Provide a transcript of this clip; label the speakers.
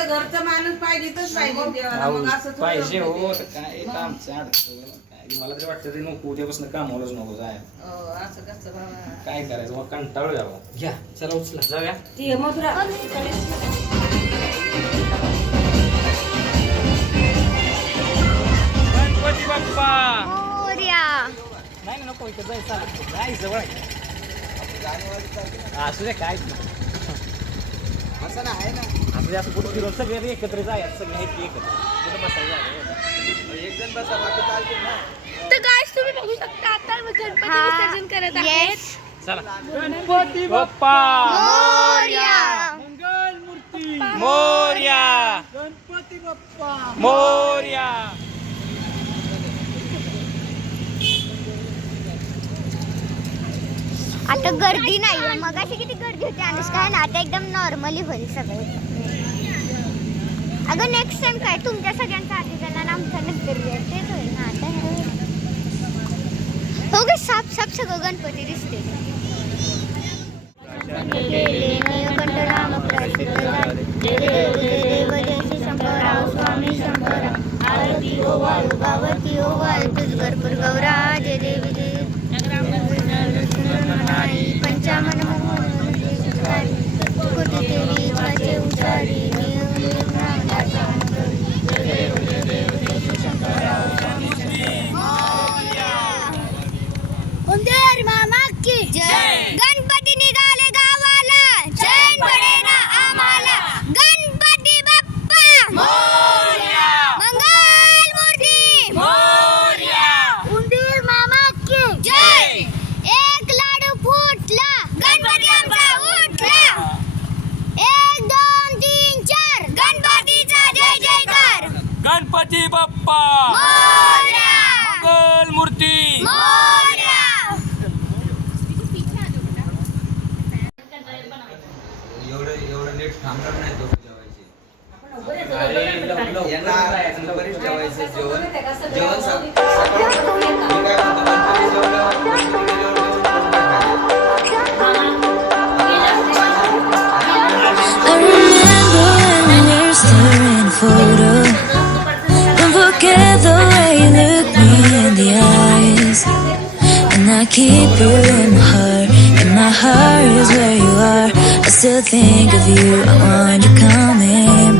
Speaker 1: मागितलंच पाहिजे देवाला.
Speaker 2: अहो,
Speaker 1: मग असं थोडं
Speaker 2: पाहिजे हो
Speaker 1: होतं.
Speaker 2: तर काय इथं आमचं अडचण काय मला तरी वाटतं ते नको उद्यापासून कामावरच नको जाय.
Speaker 1: हो, असं कसं बाबा.
Speaker 2: काय करायचं मग कंटाळू यावं
Speaker 3: घ्या चला उचला.
Speaker 2: जाऊया.
Speaker 1: ती मधुरा
Speaker 2: गणपती बाप्पा!
Speaker 4: मोर्या.
Speaker 2: नाही नको इथं जायचं चालत नाही जवळ आहे. असू दे काय?
Speaker 3: असं ना आहे ना.
Speaker 2: असं कुठं फिरून सगळे एकत्र जायचं सगळे आहेत एकत्र. कुठं बसायचं आहे?
Speaker 3: एक जण बसा बाकी चालतील ना.
Speaker 5: तर गाईस तुम्ही बघू शकता आता मी गणपती विसर्जन करत आहेत.
Speaker 4: येस
Speaker 2: चला. गणपती बाप्पा.
Speaker 4: मोर्या.
Speaker 2: मंगल मूर्ती मोर्या.
Speaker 3: गणपती बाप्पा.
Speaker 2: मोर्या.
Speaker 4: आता गर्दी नाही मग अशी किती गर्दी होती अनुष्का ना आता एकदम नॉर्मली होईल सगळं. अगं नेक्स्ट टाइम काय तुमच्या सगळ्यांचा आधी जाणार आमचा नंतर वेळ तेच होईल ना आता हे. हो गे साप साप सगळं गणपती दिसते स्वामी शंकरराव आरती तुझ गौरा जय पंचामन कोटी देवी उचारी गणपती बाप्पा मोरया। मंगल मूर्ती मोरया।
Speaker 3: एवढं एवढं लेट थांबणार नाही तो जेवायचे. यांना ठेवायचं जेवण. जेवण सा-
Speaker 6: me in the eyes. And I keep you in my heart, and my heart is where you are. I still think of you. I want you coming